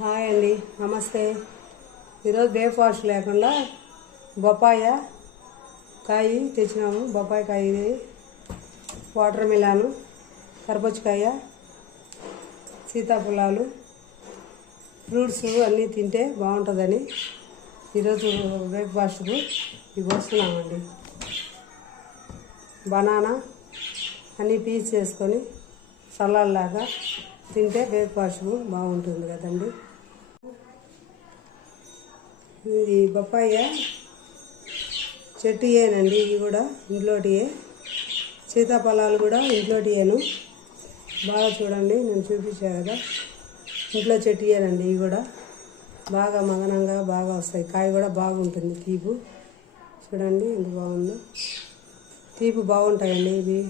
Hi అండి, నమస్తే. ఈరోజు బ్రేక్ఫాస్ట్ లేకుండా బొప్పాయ కాయ తెచ్చినాము. బొప్పాయి కాయ ఇది, వాటర్ మిలాను, కర్బూజకాయ, సీతాఫలాలు, ఫ్రూట్స్ అన్నీ తింటే బాగుంటుందని ఈరోజు బ్రేక్ఫాస్ట్కు ఇవి వస్తున్నామండి. బనానా అన్నీ పీస్ చేసుకొని సలాడ్లాగా తింటే బ్రేక్ఫాస్ట్కు బాగుంటుంది కదండి. ఇది బొప్పాయ చెట్టుయేనండి, ఇవి కూడా ఇంట్లోటియే. సీతాఫలాలు కూడా ఇంట్లోటియేను. బాగా చూడండి, నేను చూపించా కదా, ఇంట్లో చెట్టుయేనండి. ఇవి కూడా బాగా మగనంగా బాగా వస్తాయి. కాయ కూడా బాగుంటుంది, తీపు చూడండి ఎంత బాగుందో. తీపు బాగుంటాయండి ఇవి.